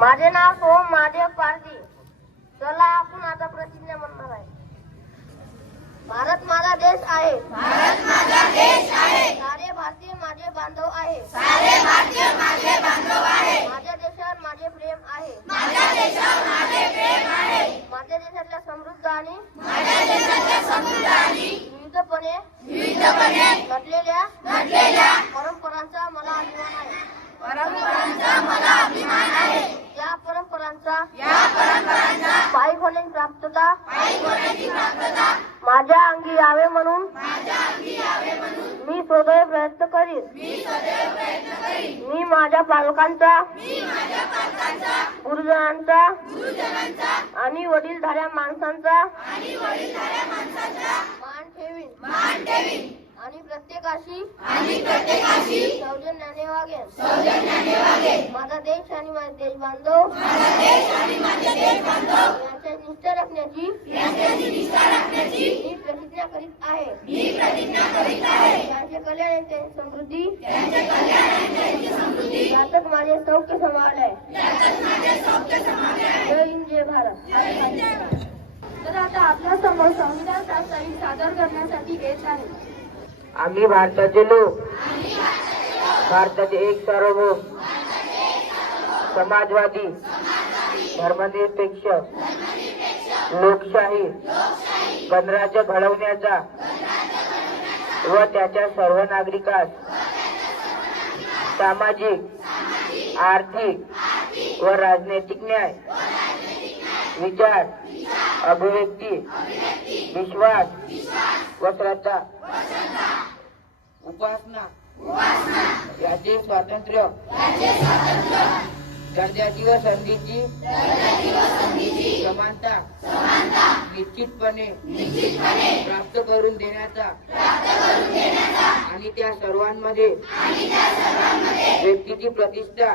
माझे नाव सोम महादेव पारधी. चला आपण आता प्रतिज्ञा म्हणणार आहे. भारत माझा देश आहे. भारत माझा देश आहे. सारे भारतीय माझे बांधव आहे. सारे भारतीय माझे बांधव आहे. माझ्या देशावर माझे प्रेम आहे. माझ्या देशावर माझे प्रेम आहे. माझ्या देशातल्या समृद्ध आणि माझ्या देशाच्या समृद्ध आणि विविधपणे नटलेल्या परंपरांचा मला अभिमान आहे. परंपरांचा मला अभिमान आहे. या परंपरांचा पायी होण्याची प्राप्तता होण्याची प्राप्तता माझ्या अंगी यावे म्हणून मी सदैव प्रयत्न करीन. मी माझ्या पालकांचा गुरुजनांचा आणि वडीलधाऱ्या माणसांचा मान ठेवीन आणि प्रत्येकाशी सौजन्याने वागेन. माझा देश आणि माझे देश बांधव यांच्या निष्ठा राखण्याची मी प्रतिज्ञा करीत आहे. त्यांचे कल्याण आणि त्यांची समृद्धी यातच माझे सौख्य समावले आहे. जय हिंद, जय भारत. तर आता आपल्या समोर संविधान प्रास्ताविक सादर करण्यासाठी येत आहे. आम्ही भारताचे लोक, भारताचे एक सार्वभौम, समाजवादी, धर्मनिरपेक्ष, लोकशाही गणराज्य घडवण्याचा व त्याच्या सर्व नागरिकास सामाजिक, आर्थिक व राजनैतिक न्याय, विचार, अभिव्यक्ती, विश्वास व श्रद्धा, उपासना याचे स्वातंत्र्य, दर्जाची व संधीची समानता निश्चितपणे प्राप्त करून देण्याचा आणि त्या सर्वांमध्ये व्यक्तीची प्रतिष्ठा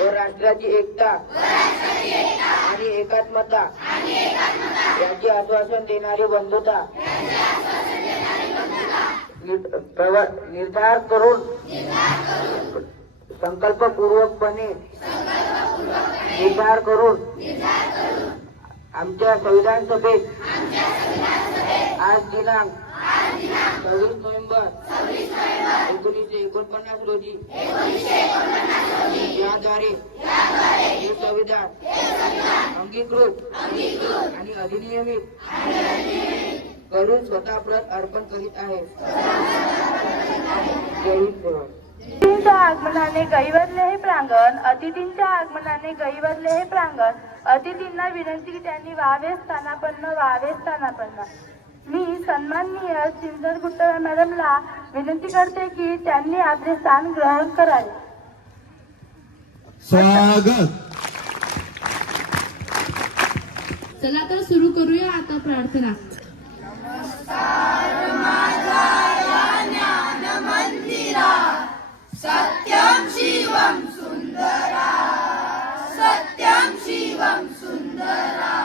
व राष्ट्राची एकता आणि एकात्मता याचे आश्वासन देणारी बंधुता निर्धार करून संकल्पपूर्वकपणे निर्धार करून आमच्या संविधान सभेत आज दिनांक 26 नोव्हेंबर 1949 रोजी याद्वारे हे संविधान अंगीकृत आणि अधिनियमित करून स्वतः प्रत अर्पण करीत आहे. जय हिंद. अतिथींच्या आगमनाने गैवरले हे प्रांगण. अतिथींच्या आगमनाने गैवरले हे प्रांगण. अतिथींना विनंती की त्यांनी व्हावे स्थानापन्न. मी सन्माननीय सिंदर मॅडमला विनंती करते की त्यांनी आपले स्थान ग्रहण करावे. स्वागत. चला तर सुरू करूया आता प्रार्थना. सत्यम शिवम सुंदरा, सत्यम शिवम सुंदरा,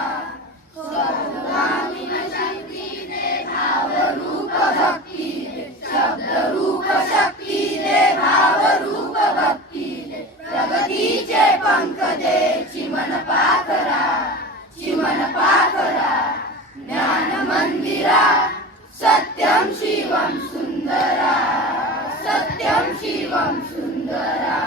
सर्वगामिन शक्ती दे भाव रूप भक्ती दे, शब्द रूप शक्ती दे भाव रूप भक्ती दे, प्रगतीचे पंख दे चिमन पाखरा, ज्ञान मंदिरा, सत्यम शिवम सुंदरा, सत्यम शिवम सुंदरा.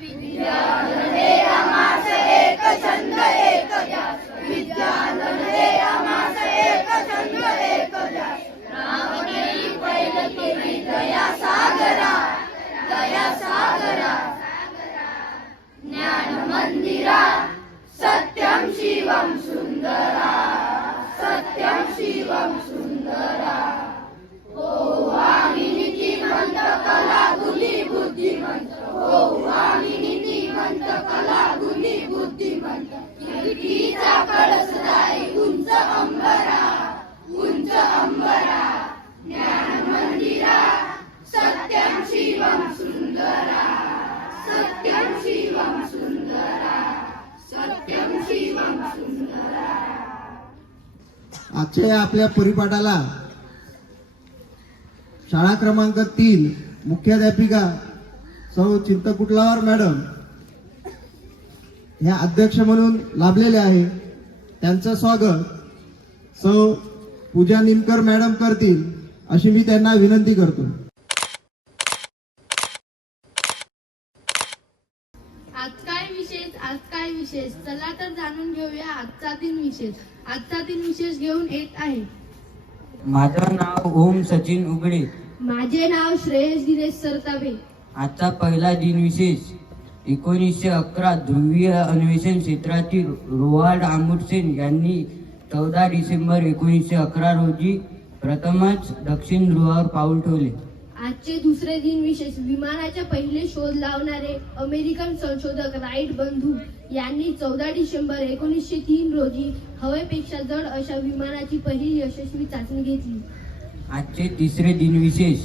विद्याधन हे आमास एक छंद एक ध्यास, विद्याधन हे आमास एक छंद एक ध्यास, रामने पैल केली दया सागरा, ज्ञान मंदिरा, सत्यम शिवम सुंदरा, सत्यम शिवम सुंदरा. हो आम्ही नीतिमंत कला गुणी बुद्धिमंत, हो आम्ही नीतिमंत कला गुणी बुद्धिमंत, कीर्तीचा कळसदाई उंच अंबरा, ज्ञान मंदिरा, सत्यम शिवम सुंदरा, सत्यम शिवम सुंदरा, सत्यम शिवम सुंदरा. आजच्या आपल्या परिपाठाला शाळा क्रमांक 3 मुख्याध्यापिका सौ चिंतकुटलावर मॅडम ह्या अध्यक्ष म्हणून लाभलेले आहे. त्यांचं स्वागत सौ पूजा निमकर मॅडम करतील अशी मी त्यांना विनंती करतो. आज काय विशेष चला तर जाणून घेऊया आजचा दिन विशेष. आजचा दिन विशेष घेऊन येत आहे. माझं नाव ओम सचिन उगडे. माझे नाव श्रेयस दिनेश सरताबे. आजचा पहिला दिन विशेष 1911 ध्रुवीय अन्वेषण क्षेत्रातील रोवाल्ड आमुंडसेन यांनी 14 डिसेंबर 1911 रोजी प्रथमच दक्षिण ध्रुवावर पाऊल ठेवले. आजचे दुसरे दिन विशेष विमानाचे पहिले शोध लावणारे अमेरिकन संशोधक राईट बंधू यांनी 14 डिसेंबर 1903 रोजी हवेपेक्षा जड अशा विमानाची पहिली यशस्वी चाचणी घेतली. आजचे तिसरे दिन विशेष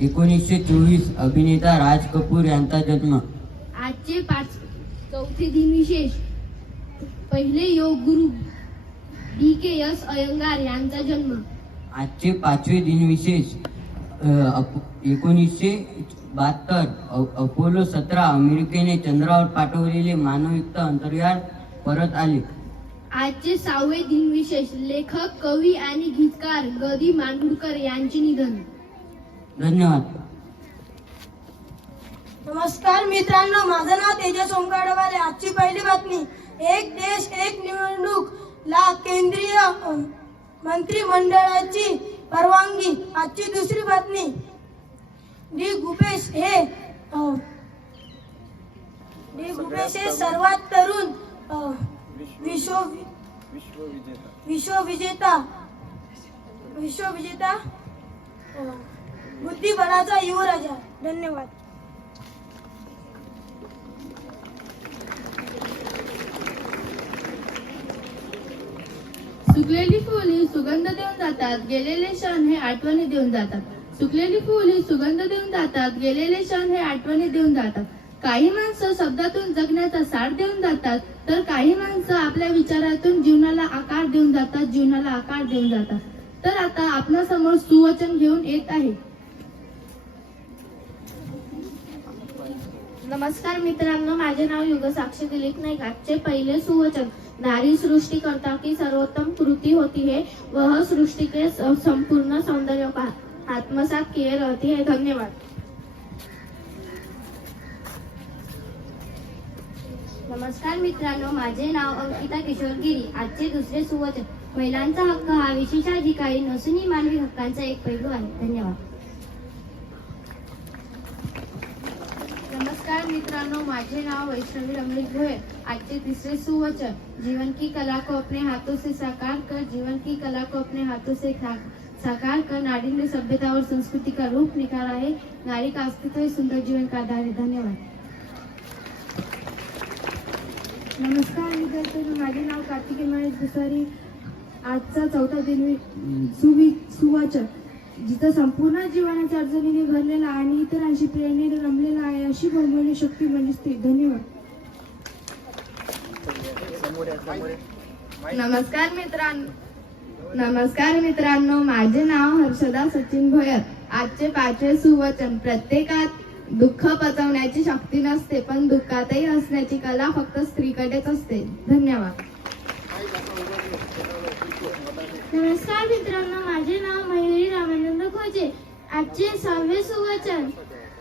1924 अभिनेता राज कपूर यांचा जन्म. आजचे चौथे दिन विशेष पहिले योग गुरु DKS अयंगार यांचा जन्म. आजचे पाचवे दिन विशेष 1972 अपोलो 17 अमेरिकेने चंद्रावर पाठवलेले मानवयुक्त अंतराळ परत आले. आजचे 6वे दिन विशेष लेखक कवी आणि गीतकार ग. दि. माडगूळकर यांचे निधन. धन्यवाद. नमस्कार मित्रांनो, माझं नाव तेजस ओंकार डबाले. आजची पहिली बातमी. एक देश एक निवडणूक ला केंद्रीय मंत्रिमंडळाची परवानगी. आजची दुसरी बातमी. डी गुपेश हे सर्वात तरुण विश्वविजेता बुद्धिबळाचा युवराजा. धन्यवाद. सुकलेली फुल ही सुगंध देऊन जातात, गेलेले क्षण हे आठवणी देऊन जातात. सुकलेली फुल ही सुगंध देऊन जातात, गेलेले क्षण हे आठवणी देऊन जातात. काही माणसं शब्दातून जगण्याचा सार देऊन जातात, तर काही माणसं आपल्या विचारातून जीवनाला आकार देऊन जातात. तर आता आपणासमोर सुवचन घेऊन येत आहे. नमस्कार मित्रांनो, माझे नाव युगसाक्षी दिलीप नाईक. आजचे पहिले सुवचन. नारी सृष्टि करता की सर्वोत्तम कृति होती है, वह सृष्टि के संपूर्ण सौंदर्य का आत्मसात किए रहती है. धन्यवाद. नमस्कार मित्रांनो, माझे नाव अंकिता किशोर गिरी. आजचे दुसरे सुवचन. महिलांचा हक्क हा विशेषाधिकारी नसून मानवी हक्कांचा एक पैलू आहे. धन्यवाद. नमस्कार मित्रांनो, माझे नाव वैष्णवी रमेश भोयर. आजचे तिसरे सुवचन. जीवन की कला को अपने हाथों से साकार कर, जीवन की कला को अपने हाथों से साकार कर. नारी ने सभ्यता और संस्कृति का रूप निखारा है, नारी का अस्तित्व ही सुंदर जीवन का आधार है. धन्यवाद. नमस्कार विद्यार्थ्यांनो, माझे नाव कार्तिकी महेश दुसारी. आजचा चौथा दिन सुवचन. जिथं संपूर्ण जीवनाच्या अडचणीने भरलेला आणि इतरांशी प्रेरणेने रमलेला आहे, अशी बहुमूल्य शक्ती म्हणजे स्त्री. धन्यवाद. नमस्कार मित्रांनो, माझे नाव हर्षदा सचिन भोयर. आजचे पाचवे सुवचन. प्रत्येकात दुःख पचवण्याची शक्ती नसते, पण दुःखातही हसण्याची कला फक्त स्त्रीकडेच असते. धन्यवाद. नमस्कार मित्रांनो, माझे नाव मयुरी रामानंद खोजे. आजचे 6वे सुवचन.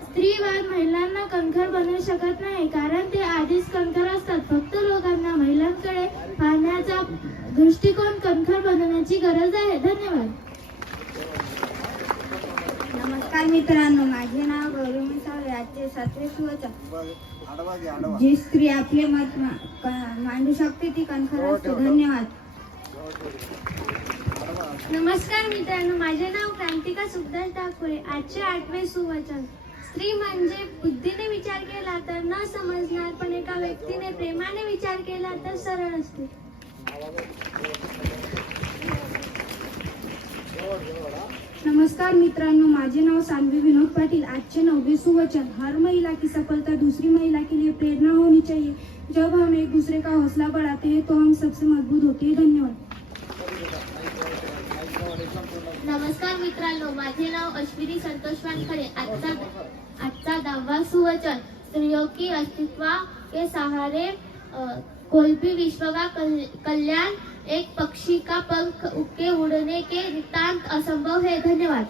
स्त्रीवाद महिलांना कणखर बनवू शकत नाही, कारण ते आधीच कणखर असतात. फक्त लोकांना महिलांकडे पाहण्याचा दृष्टिकोन कणखर बनवण्याची गरज आहे. धन्यवाद. नमस्कार मित्रांनो, माझे नाव गौरव सावळे. आजचे 7वे सुवचन. जी स्त्री आपले मत मांडू शकते ती कणखर असते. धन्यवाद. नमस्कार मित्रांनो, माझे नाव क्रांतिका सुखदास ठाकरे. आजचे 8वे सुवचन. स्त्री म्हणजे बुद्धीने विचार केला तर न समजणार, पण एका व्यक्तीने प्रेमाने विचार केला तर सरळ असते. नमस्कार मित्रांनो, माझे नाव सान्वी विनोद पाटिल. आजचे 9वे सुवचन. हर महिला की सफलता दूसरी महिला के लिए प्रेरणा होनी चाहिए. जब हम एक दूसरे का हौसला बढ़ाते हैं तो हम सबसे मजबूत होते हैं. धन्यवाद. नमस्कार मित्रांनो, माझे नाव अश्विनी संतोष वानखडे. आजचा 10वा सुवचन. स्त्रियों की अस्तित्व के सहारे कोई भी विश्व का कल्याण एक पक्षी का पंख के उड़ने के नितांत असंभव है। धन्यवाद।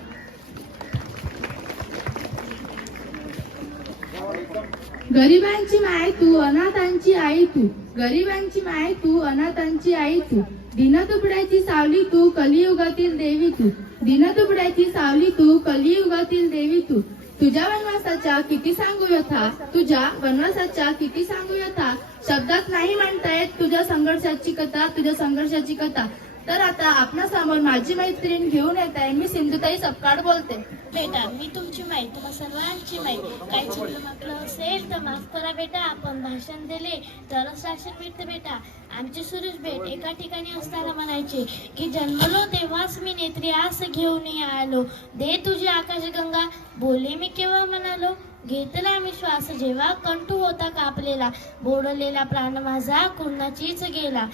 गरिबांची माय तू, अनाथांची आई तू, गरिबांची माय तू, अनाथांची आई तू, दीनदुबळ्याची सावली तू, कलियुगातील देवी तू, दीनदुबळ्याची सावली तू, कलियुगातील देवी तू, तुझ्या वनवासाच्या किती सांगू व्यथा, तुझ्या वनवासाच्या किती सांगू व्यथा, शब्दात नाही म्हणता येत तुझ्या संघर्षाची कथा, तुझ्या संघर्षाची कथा। तर आता आपल्या समोर माझी मैत्रीण घेऊन येत आहे, मी सिंधुताई सपकाळ बोलते। बेटा, मी तुमची माई, तुम्हा सर्वांची माई। काही चुकलं म्हटलं असेल तर माफ करा बेटा, आपण भाषण दिले तरच शासन मिळते बेटा। आमचे सुरेश भेट एका ठिकाणी असताना म्हणायचे की जन्मलो तेव्हाच मी नेत्री आस घेऊन आलो, दे तुझी आकाशगंगा, बोले मी केव्हा म्हणालो, घेतला मी श्वास जेव्हा कंठू होता कापलेला, बोडलेला प्राण माझा कुणाचीच गेला,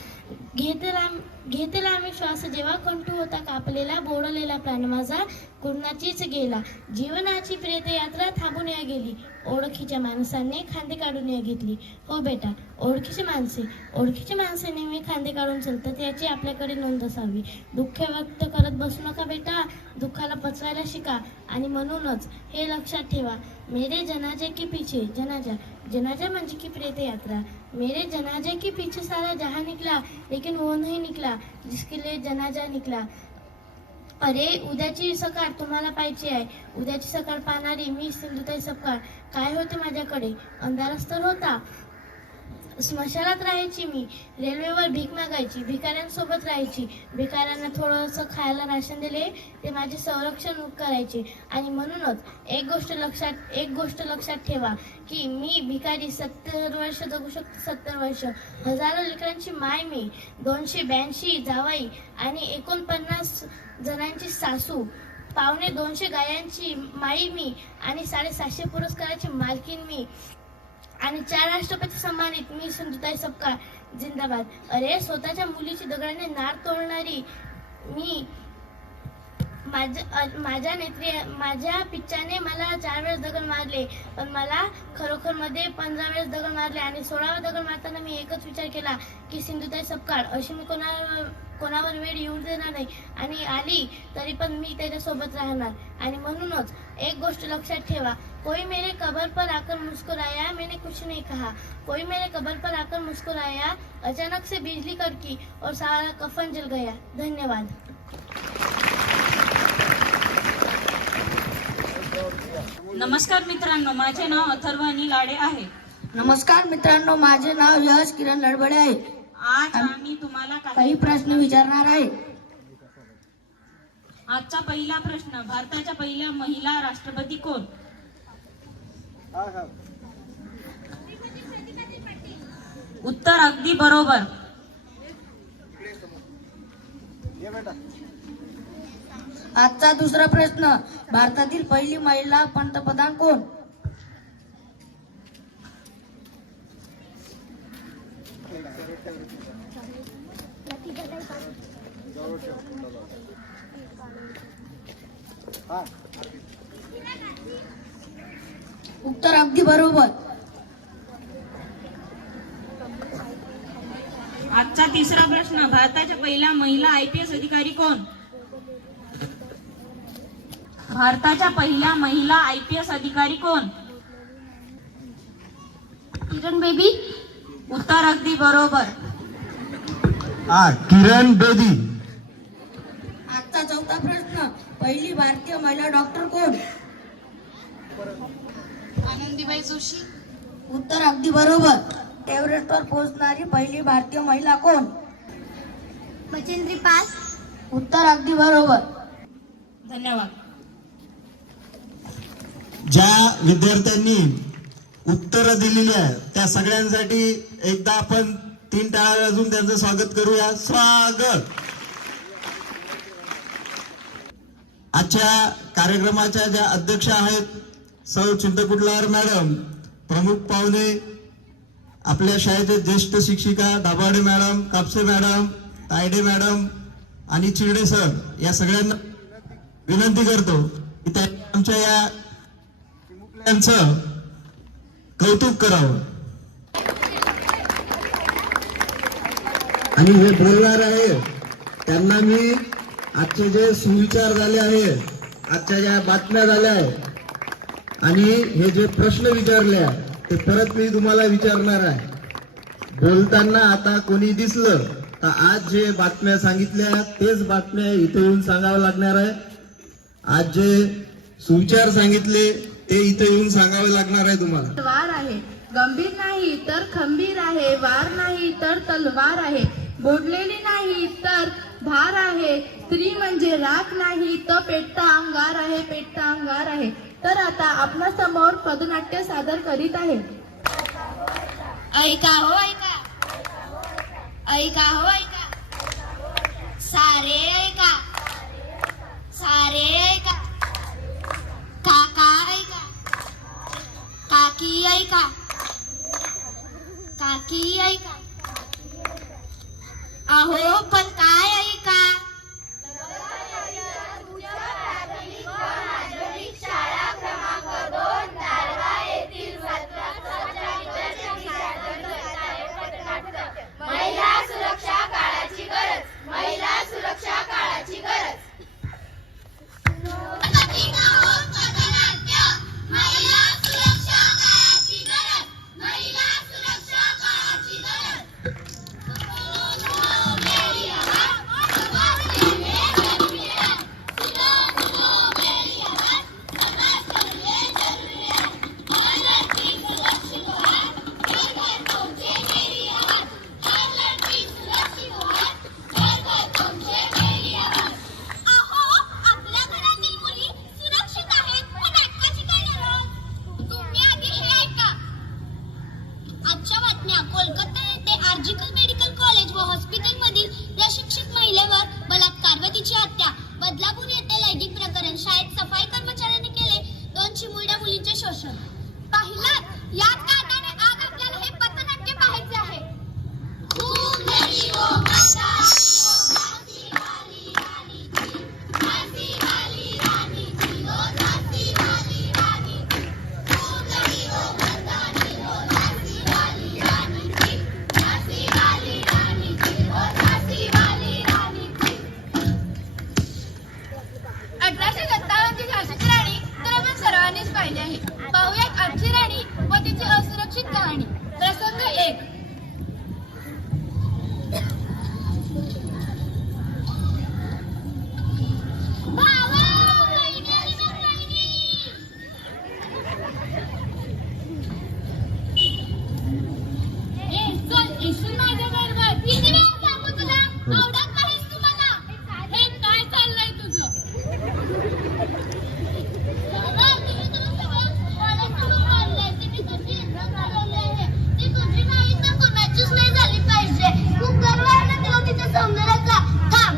घेतला मी श्वास जेव्हा कंठू होता कापलेला, बोडलेला प्राण माझा कुणाचीच गेला, जीवनाची प्रेत यात्रा थांबून या गेली, ओळखीच्या माणसाने खांदे काढून या घेतली। हो बेटा, ओळखीची माणसे नेहमी खांदे काढून चालतात याची आपल्याकडे नोंद असावी। दुःख व्यक्त करत बसू नका बेटा, दुःखाला पचवायला शिका। आणि म्हणूनच हे लक्षात ठेवा, मेरे जनाजे के पीछे, जनाजा म्हणजे की प्रेत यात्रा, मेरे जनाजे के पीछे सारा जहां निकला लेकिन वो नहीं निकला जिसके लिए जनाजा निकला। अरे उद्याची सकाळ तुम्हाला पाहिजे आहे, उद्याची सकाळ पाहणारी मी सिंधुताई सपकाळ। काय होते माझ्याकडे? अंधारच तर होता। स्मशानात राहायची मी, रेल्वेवर भीक मागायची, भिकाऱ्यांसोबत राहायची, भिकाऱ्यांना थोडंसं खायला राशन दिले ते माझे संरक्षण करायचे। आणि म्हणूनच एक गोष्ट लक्षात ठेवा की मी भिकारी 70 वर्ष जगू शकते, 70 वर्ष, हजारो लेकरांची माय मी, 282 जावाई आणि 49 जणांची सासू, 250 गायांची माई मी आणि 750 पुरस्काराची मालकीन मी आणि 4 राष्ट्रपती सन्मानित मी सिंधुताई सपकाळ जिंदाबाद। अरे स्वतःच्या मुलीची दगडाने नार तोडणारी मी, माझ्या पिच्चाने मला 4 वेळेस दगड मारले, पण मला खरोखर मध्ये 15 वेळेस दगड मारले आणि 16वा दगड मारताना मी एकच विचार केला की सिंधुताई सपकाळ अशी मी कोणावर वेळ येऊ देणार नाही आणि आली तरी पण मी त्याच्यासोबत राहणार। आणि म्हणूनच एक गोष्ट लक्षात ठेवा, कोई मेरे कबर पर आकर मुस्कुराया, मैंने कुछ नहीं कहा, कोई मेरे कबर पर आकर मुस्कुराया, अचानक से बिजली कड़की और सारा कफन जल गया। धन्यवाद। नमस्कार मित्रांनो, माझे नाव अथर्वानी लाडे आहे। नमस्कार मित्रांनो, माझे नाव यश किरण लडबडे आहे। आज आम्ही तुम्हाला काही प्रश्न विचारणार आहे। आजचा पहिला प्रश्न, भारताच्या पहिल्या महिला राष्ट्रपती कोण? उत्तर अगदी बरोबर। आजचा दुसरा प्रश्न, भारतातील पहिली महिला पंतप्रधान कोण? उत्तर अगदी बरोबर। आजचा तिसरा प्रश्न, भारताच्या पहिल्या महिला IPS अधिकारी कोण? भारताच्या पहिल्या महिला IPS अधिकारी कोण? किरण बेबी। उत्तर अगदी बरोबर। किरण बेदी। आजचा चौथा प्रश्न, पहिली भारतीय महिला डॉक्टर कोण? आनंदीबाई जोशी। उत्तर अगदी बरोबर। एव्हरेस्टवर पोहोचणारी पहिली भारतीय महिला कोण? मच्छिंद्री पाल। उत्तर अगदी बरोबर। धन्यवाद। ज्या विद्यार्थ्यांनी उत्तर दिलेली आहे त्या सगळ्यांसाठी एकदा आपण 3 टाळ्या वाजवून त्यांचं स्वागत करूया। स्वागत। आजच्या कार्यक्रमाच्या ज्या अध्यक्ष आहेत सौ चिंतकुटलार मॅडम, प्रमुख पाहुणे आपल्या शाळेचे ज्येष्ठ शिक्षिका Dabhade madam, Kapse madam, Tayade madam आणि चिरडे सर, या सगळ्यांना विनंती करतो की त्यांनी आमच्या या चिमुकल्यांचं कौतुक करावं। आणि हे बोलणार आहे त्यांना मी आजचे जे सुविचार झाले आहे, आजच्या ज्या बातम्या झाल्या आहे आणि हे जे प्रश्न विचारले आहे ते परत मी तुम्हाला विचारणार आहे. बोलताना आता कोणी दिसलं तर आज जे बातम्या सांगितल्या तेच बातम्या इथे येऊन सांगावं लागणार आहे. आज जे सुविचार सांगितले ते इथे येऊन सांगावे लागणार आहे तुम्हाला. वार आहे, गंभीर नाही तर खंबीर आहे, वार नाही तर तलवार आहे, बोललेली नाही तर भार आहे, स्त्री म्हणजे राख नाही तर पेटता अंगार आहे, पेटता अंगार आहे. तर आता आपल्या समोर पदनाट्य सादर करीत आहे. ऐका हो ऐका, ऐका हो ऐका, सारे ऐका, सारे ऐका, काका ऐका, काकी ऐका, काकी ऐका. अहो पण काय ऐका? महिला सुरक्षा काळाची गरज, महिला सुरक्षा काळाची गरज. महिला सुरक्षा काळाची गरज, महिला सुरक्षा काळाची गरज. आजच्या बातम्या. कोलकाता येथे आर्जिकल मेडिकल कॉलेज व हॉस्पिटल मधील प्रशिक्षित महिलेवर बलात्कार व तिची हत्या. बदलापूर येथे लैंगिक प्रकरण. शाळेत सफाई कर्मचाऱ्यांनी केले 2 चिमुरड्या मुलींचे शोषण. पाहिलं, यात कानाने आज आपल्याला हे पथनाट्य पाहायचे आहे. पाहिले आहे. पाहूयात आजची राणी व तिची असुरक्षित कहाणी. प्रसंग 1. किती वेळा सांगू तुला, आवडत नाहीस तू मला. हे काय चाललंय तुझं? नाही झाली पाहिजे. खूप गर्व आहे ना तुला तिच्या सौंदर्याचा. थांब,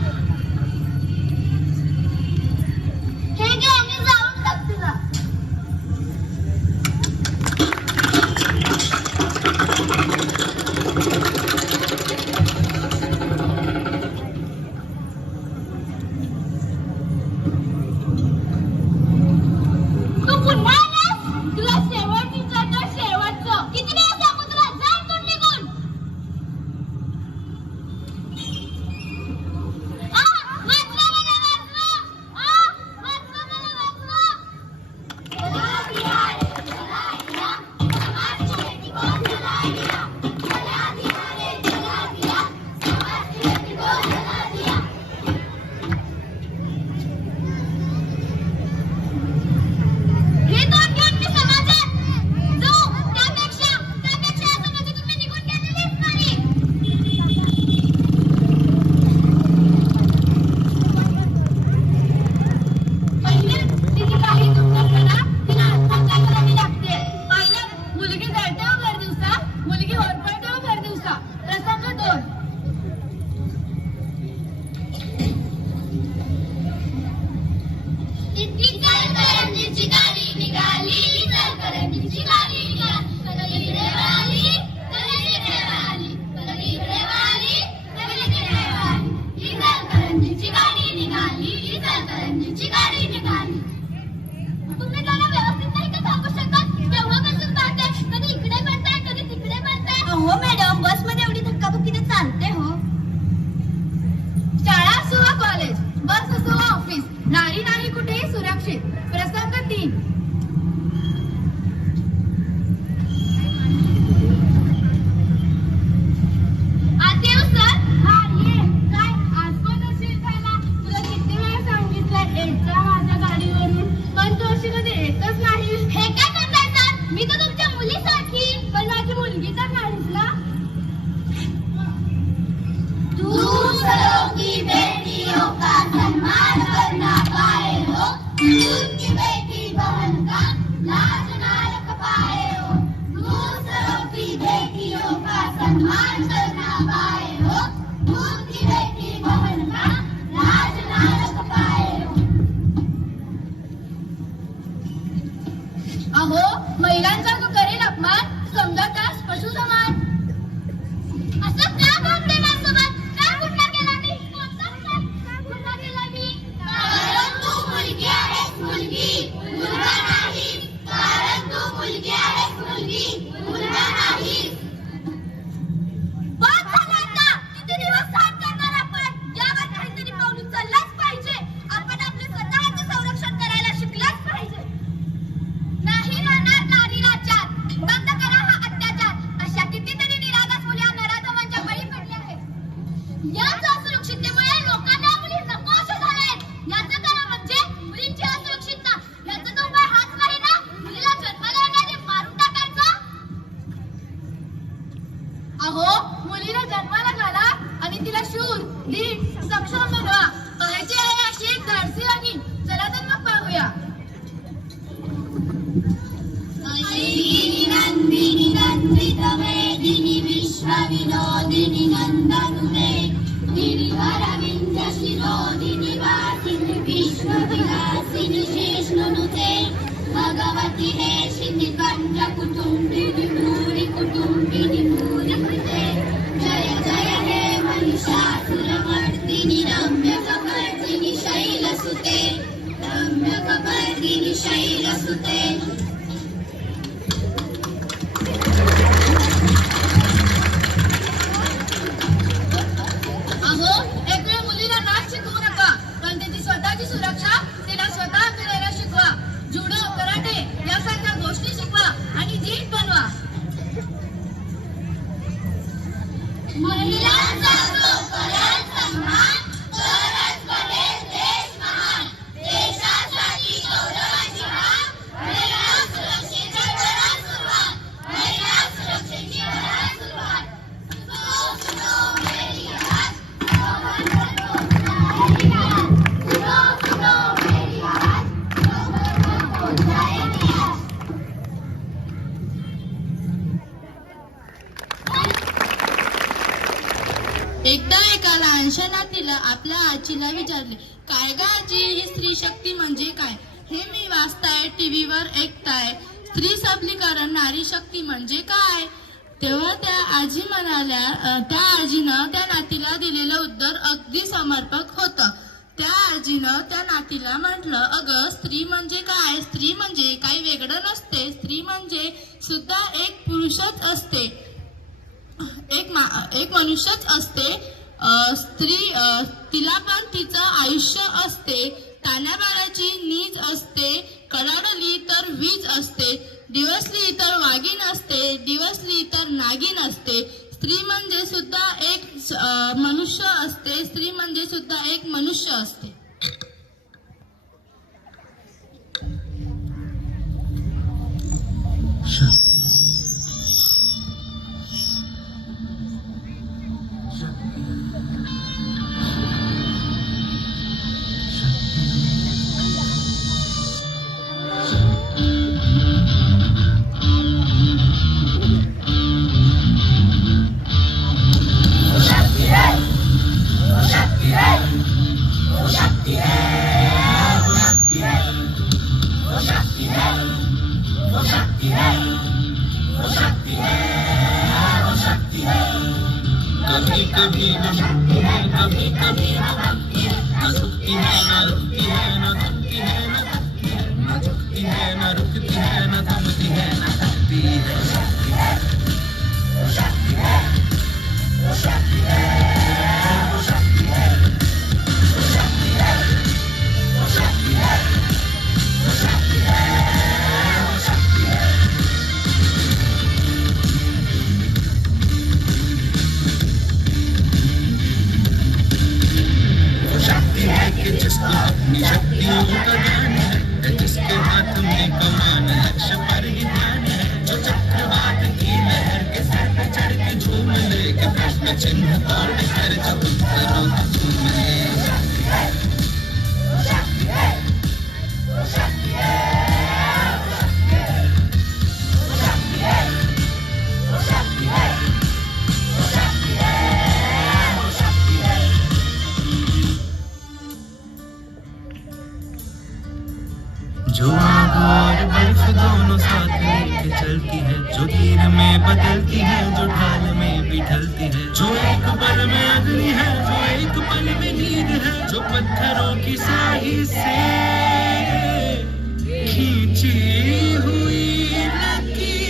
हे घे आणि जाऊन टाक तिला. तू पुन्हा आलास? तुला शेवट विचारतो, शेवटचं. किती वेळा सांगू तुला, जा इथून निघून. वाचवा मला, वाचवा. वाचवा मला, वाचवा. चला दिया रे, चला दिया. समाज की कोण चला दिया. चला दिया रे, चला दिया. समाज की कोण चला दिया. हे 2 घेऊन मी समाजात जाऊ. त्यापेक्षा या समाजातून मी निघून गेलेलीच नाही. पहिले तिची काही चूक नसताना तिला आत्महत्या करावी लागते. पाहिलं, मुलगी जळते हो भर दिवसा, मुलगी होरपळते हो भर दिवसा. प्रसंग 2. इचलकरंजीची गाडी निघाली, इचलकरंजीची गाडी निघाली. कधी इकडे वळाली, कधी तिकडे वळाली, कधी इकडे वळाली, कधी तिकडे वळाली. इचलकरंजीची गाडी निघाली, इचलकरंजीची गाडी निघाली. तुम्ही त्याला व्यवस्थित नाही का सांगू शकत? तेव्हा बसून पाहते, कधी इकडे म्हणताय, कधी तिकडे म्हणताय. हो मॅडम, बसमध्ये एवढी धक्काबुक्कीने चालते हो. सन्मान करना पाए हो, दूध की बेटी बहन का लाज ना रख पाए हो. अहो, महिलांचा जो करेल अपमान समजा त्यास पशु समान. असं का बोलते माझ्यासोबत? का गुन्हा केला मी? कोणता गुन्हा केला मी? कारण तू मुलगी आहेस, मुलगी, मुलगा नाही. कारण तू मुलगी आहेस, मुलगी, मुलगा नाही. बस झालं आता. किती दिवस सहन करणार आपण? यावर काहीतरी पाऊल उचललंच पाहिजे. आपण आपले स्वतःचे संरक्षण करायला शिकलंच पाहिजे. नाही राहणार नारी राज्यात. बंद करा हा अत्याचार. अशा कितीतरी निरागस मुली नराधमांच्या बळी पडल्या आहेत. याच असुरक्षिततेमुळे लोकांना मुली नकोशा झाल्या आहेत. याचं कारण म्हणजे मुलींची असुरक्षितता. याचा तो उपाय हाच नाही ना? मुलीला जन्माला येण्याआधी मारून टाकायचं. अहो, मुलीला जन्माला घाला आणि तिला शूर, धीट, सक्षम बनवा. करायची आहे अशी एक धाडसी आणि. चला तर मग पाहूया. ऐगिनी नंदिनी नंदित मेदिनी विश्वविनोदिनी नंदनुते गिरिवरविंध्य शिरोदिनी वासिनी विश्वविलासिनी शेषनुनुते भगवति हेशिनि कंठ कुटुंबिनि भूरि कुटुंबिनि भूरि कृते जय जय हे महिषासुरमर्दिनि रम्यकपर्दिनि शैलसुते रम्यकपर्दिनि शैलसुते. अहो, एक वेळ मुलीला नाच शिकवू नका, पण त्याची स्वतःची सुरक्षा तिला स्वतः करायला शिकवा. जुडो, कराटे यासारख्या गोष्टी शिकवा आणि धीट बनवा. महिलांचा जो करेल सन्मान, तरच बनेल देश महान. देशासाठी गौरवाची हाक, महिला सुरक्षेची करा सुरुवात. महिला सुरक्षेची करा सुरुवात. सुनो सुनो मेरी आवाज, सुनो सुनो मेरी आवाज, पहुंचाएगी आज. एकदा एका लहानशा नातीला आपल्या आजीला विचारले, काय ग आजी, ही स्त्री शक्ती म्हणजे काय? हे मी वाचताय, टीव्हीवर ऐकताय, स्त्री सबलीकरण, नारी शक्ती म्हणजे काय? तेव्हा त्या आजी म्हणाल्या, त्या आजीनं त्या नातीला दिलेलं उत्तर अगदी समर्पक होतं. त्या आजीनं त्या नातीला म्हटलं, अगं स्त्री म्हणजे काय? स्त्री म्हणजे काही वेगळं नसते. स्त्री म्हणजे सुद्धा एक पुरुषच असते, एक मनुष्यच असते. स्त्री तिला पण तिचं आयुष्य असते. तान्याबाळाची नीज असते, कडाडली तर वीज असते, दिवसली तर वाघीण असते, दिवसली तर नागिन असते. स्त्री म्हणजे सुद्धा एक मनुष्य असते. स्त्री म्हणजे सुद्धा एक मनुष्य असते. दोनों साथ मिलके चलती है, जो तीर में बदलती है, जो ढाल में भी ढलती है, जो एक पल में अगली है, जो एक पल में नींद है, जो पत्थरों की स्याही से खींची हुई लकीर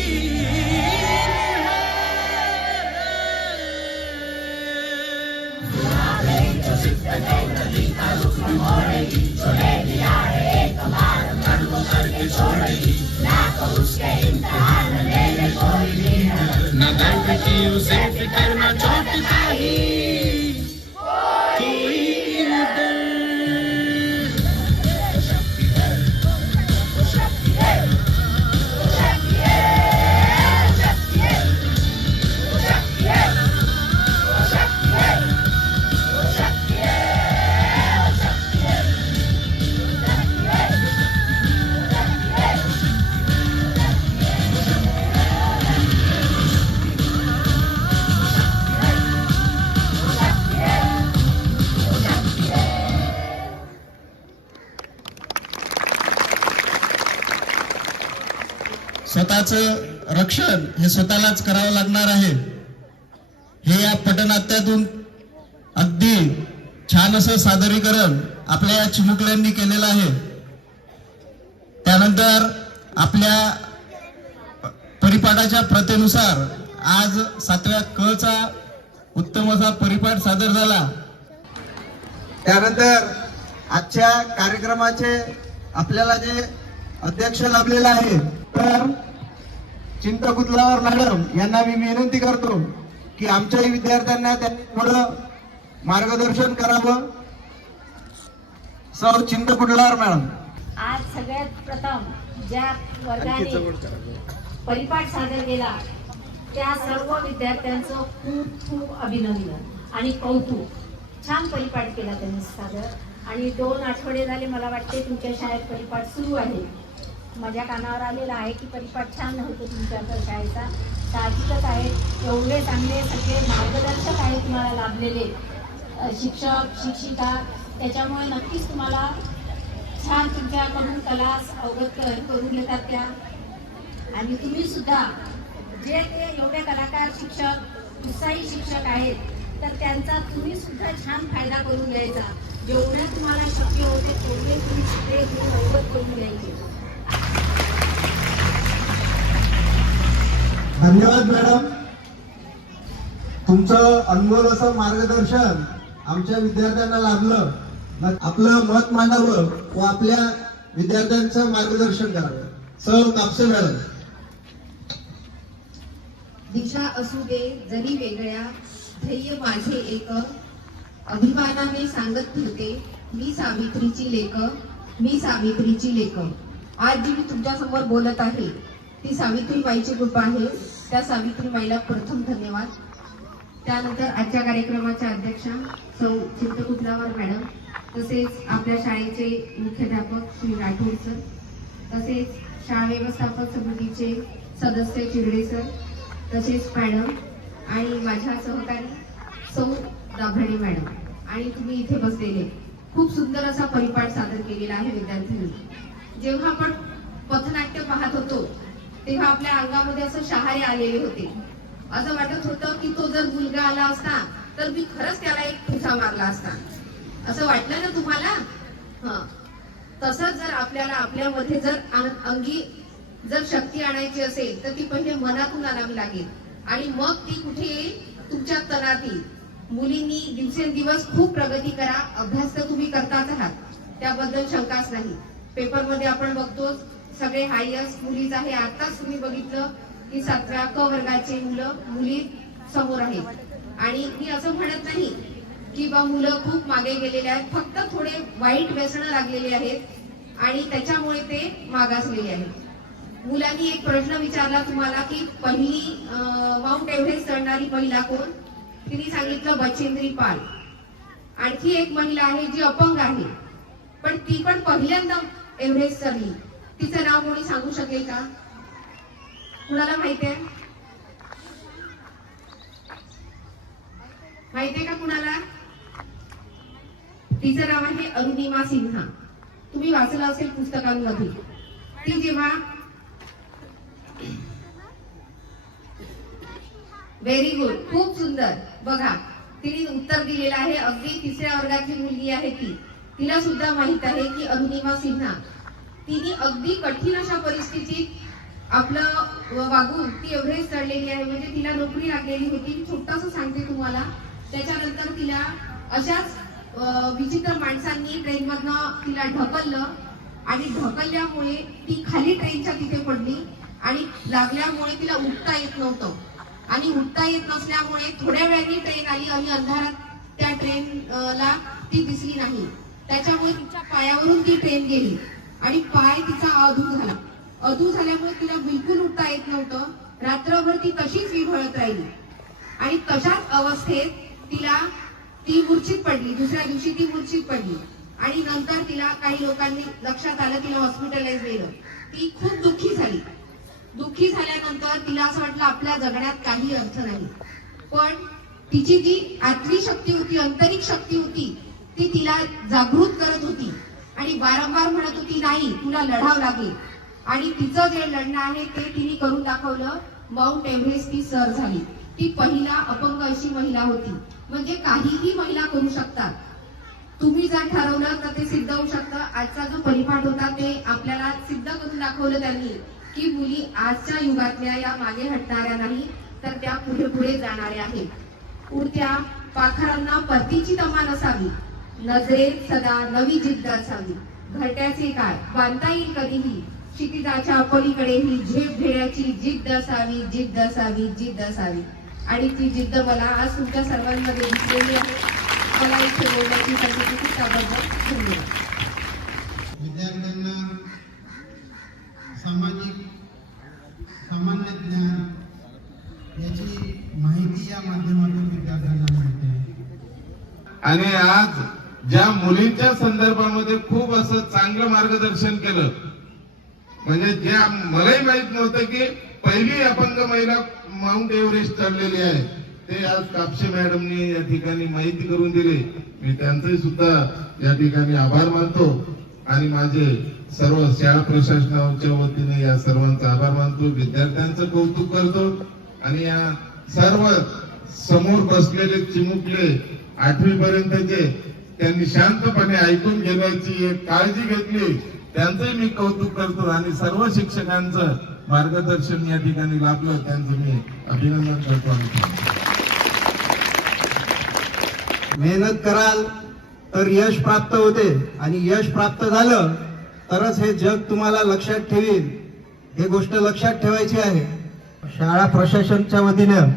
न दर्द की उसे फिक्र न चोट का ही कोई डर। स्वतःचं रक्षण हे स्वतःलाच करावं लागणार आहे, हे या पटनाट्यातून अगदी छान असं सादरीकरण आपल्या या चिमुकल्यांनी केलेलं आहे. त्यानंतर आपल्या परिपाठाच्या प्रथेनुसार आज 7व्या क चा उत्तम असा परिपाठ सादर झाला. त्यानंतर आजच्या कार्यक्रमाचे आपल्याला जे अध्यक्ष लाभलेला आहे, तर चिंतकुतलावर मॅडम यांना मी विनंती करतो की आमच्याही विद्यार्थ्यांना त्यांनी थोडं मार्गदर्शन करावं. सौ चिंतकुतलावर मॅडम. आज सगळ्यात प्रथम ज्या वर्गाने परिपाठ सादर केला त्या सर्व विद्यार्थ्यांचं खूप खूप अभिनंदन आणि कौतुक. छान परिपाठ केला त्यांनी सादर, आणि 2 आठवडे झाले मला वाटते तुमच्या शाळेत परिपाठ सुरू आहे. माझ्या कानावर आलेला आहे की परिपाठ छान होतो तुमच्या शाळेचा. साहजिकच आहे, एवढे चांगले सगळे मार्गदर्शक आहेत तुम्हाला लाभलेले, शिक्षक शिक्षिका, त्याच्यामुळे नक्कीच तुम्हाला छान तुमच्याकडून कला अवगत करून घेतात त्या. आणि तुम्ही सुद्धा जे ते एवढे कलाकार शिक्षक उत्साही शिक्षक आहेत, तर त्यांचा तुम्ही सुद्धा छान फायदा करून घ्यायचा. जेवढे तुम्हाला शक्य होते तेवढे तुम्ही ते अवगत करून घ्यायचे. धन्यवाद मॅडम. तुमचं अनमोल असं मार्गदर्शन आमच्या विद्यार्थ्यांना लाभलं. आपलं मत मांडावं व आपल्या विद्यार्थ्यांचं मार्गदर्शन करावं. सौ कापसे मॅडम. दिशा असू दे जरी वेगळ्या, ध्येय माझे एक, अभिमानाने सांगत फिरते मी सावित्रीची लेक, मी सावित्रीची लेक. आज जी मी तुमच्या समोर बोलत आहे ती सावित्रीबाईची कृपा आहे. त्या सावित्रीबाईला प्रथम धन्यवाद. त्यानंतर आजच्या कार्यक्रमाच्या अध्यक्षा सौ चिंतकुतलावर मॅडम, तसेच आपल्या शाळेचे मुख्याध्यापक श्री राठोड सर, तसेच शाळा व्यवस्थापक समितीचे सदस्य चिरडे सर, तसेच मॅडम आणि माझ्या सहकारी सौ दाभडे मॅडम, आणि तुम्ही इथे बसलेले. खूप सुंदर असा परिपाठ सादर केलेला आहे विद्यार्थ्यांनी. जेव्हा आपण पथनाट्य पाहत होतो तेव्हा आपल्या अंगामध्ये असं शहारे आलेले होते. असं वाटत होतं की तो जर मुलगा आला असता तर मी खरंच त्याला एक ठुसा मारला असता. असं वाटलं ना तुम्हाला? तसंच जर आपल्याला आपल्यामध्ये जर अंगी जर शक्ती आणायची असेल तर ती पहिले मनातून आणावी लागेल, आणि मग ती कुठे येईल? तुमच्या तनात येईल. मुलींनी दिवसेंदिवस खूप प्रगती करा. अभ्यास तर तुम्ही करताच आहात, त्याबद्दल शंकाच नाही. पेपरमध्ये आपण बघतो सगळे हायस्ट मुलीच आहे. आताच तुम्ही बघितलं की 7व्या क वर्गाचे मुली समोर आहेत. आणि मी असं म्हणत नाही की बा मुलं खूप मागे गेलेले आहेत, फक्त थोडे वाईट व्यसनं लागलेले आहेत आणि त्याच्यामुळे ते मागासलेले आहेत. मुलांनी एक प्रश्न विचारला तुम्हाला की पहिली माउंट एव्हरेस्ट चढणारी महिला कोण? तिने सांगितलं बचेंद्री पाल. आणखी एक महिला आहे जी अपंग आहे, पण ती पण पहिल्यांदा एव्हरेस्ट चढली. तिचं नाव कोणी सांगू शकेल का? कुणाला माहिती आहे? माहिती आहे का कुणाला? तिचं नाव आहे अरुणिमा सिन्हा. तुम्ही वाचलं असेल पुस्तकांमध्ये. ती जेव्हा व्हेरी गुड, खूप सुंदर. बघा तिने उत्तर दिलेलं आहे. अगदी 3ऱ्या वर्गाची मुलगी आहे ती. तिला सुद्धा माहित आहे की अरुणिमा सिन्हा तिने अगदी कठीण अशा परिस्थितीत आपलं वागून ती एव्हरेस्ट चढलेली आहे. म्हणजे तिला नोकरी लागलेली होती. छोटंसं सांगते तुम्हाला. त्याच्यानंतर तिला अशाच विचित्र माणसांनी ट्रेनमधनं तिला ढकललं आणि ढकलल्यामुळे ती खाली ट्रेनच्या तिथे पडली आणि लागल्यामुळे तिला उठता येत नव्हतं. आणि उठता येत नसल्यामुळे थोड्या वेळाने ट्रेन आली आणि अंधारात त्या ट्रेनला ती दिसली नाही. त्याच्यामुळे तिच्या पायावरून ती ट्रेन गेली आणि पाय तिचा अधू झाला. अधू झाल्यामुळे तिला बिलकुल उठता येत नव्हतं. रात्रभर ती तशीच विव्हळत राहिली आणि तशाच अवस्थेत ती मूर्छित पडली. दुसऱ्या दिवशी ती मूर्छित पडली आणि नंतर तिला काही लोकांनी लक्षात आलं, तिला हॉस्पिटलाइज केलं. ती खूप दुःखी झाली. दुःखी झाल्यानंतर तिला असं वाटलं आपल्या जगण्यात काही अर्थ नाही. पण तिची जी आतली शक्ती होती, आंतरिक शक्ती होती, ती तिला जागृत करत होती आणि वारंवार म्हणत होती नाही तुला लढावं लागेल. आणि तिचं जे लढणं आहे ते तिने करून दाखवलं. माउंट एव्हरेस्ट ती सर झाली. ती पहिला अपंग अशी महिला होती. म्हणजे काहीही महिला करू शकतात. तुम्ही जर ठरवलं तर ते सिद्ध होऊ शकतं. आजचा जो परिपाठ होता ते आपल्याला सिद्ध करून दाखवलं त्यांनी की मुली आजच्या युगातल्या या मागे हटणाऱ्या नाही तर त्या पुढे पुढे जाणाऱ्या आहेत. उडत्या पाखरांना परतीची तमा नसावी, नजरेत सदा नवी जिद्द असावी. घरट्याचे काय बांधता येईल कधीही, क्षितिजाच्या पलीकडेही झेप घेण्याची जिद्द असावी, जिद्द असावी, जिद्द असावी. आणि ती जिद्द मला आज तुमच्या सर्वांमध्ये दिसलेली आहे. मला इथे बोलण्याची संधी खूप त्याबद्दल धन्यवाद. विद्यार्थ्यांना सामान्य ज्ञान याची माहिती या माध्यमातून विद्यार्थ्यांना मिळते. आणि आज ज्या मुलींच्या संदर्भामध्ये खूप असं चांगलं मार्गदर्शन केलं. म्हणजे ज्या मलाही माहित नव्हतं की पहिली अपंग महिला माउंट एव्हरेस्ट चढलेली आहे ते आज कापसे मॅडमनी या ठिकाणी माहिती करून दिली. मी त्यांचे सुद्धा या ठिकाणी आभार मानतो आणि माझे सर्व शाळा प्रशासनाच्या वतीने या सर्वांचा आभार मानतो. विद्यार्थ्यांचं कौतुक करतो आणि या सर्व समोर बसलेले चिमुकले 8वी पर्यंतचे त्यांनी शांतपणे ऐकून घेण्याची एक काळजी घेतली त्यांचंही मी कौतुक करतो. आणि सर्व शिक्षकांचं मार्गदर्शन या ठिकाणी लाभलं त्यांचं मी अभिनंदन करतो. मेहनत कराल तर यश प्राप्त होते आणि यश प्राप्त झालं तरच हे जग तुम्हाला लक्षात ठेवील. हे गोष्ट लक्षात ठेवायची आहे. शाळा प्रशासनच्या वतीनं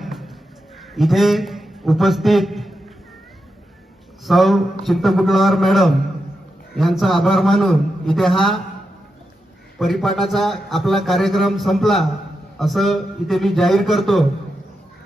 इथे उपस्थित सौ चिंतकुटलावर मॅडम यांचा आभार मानून इथे हा परिपाठाचा आपला कार्यक्रम संपला असं इथे मी जाहीर करतो.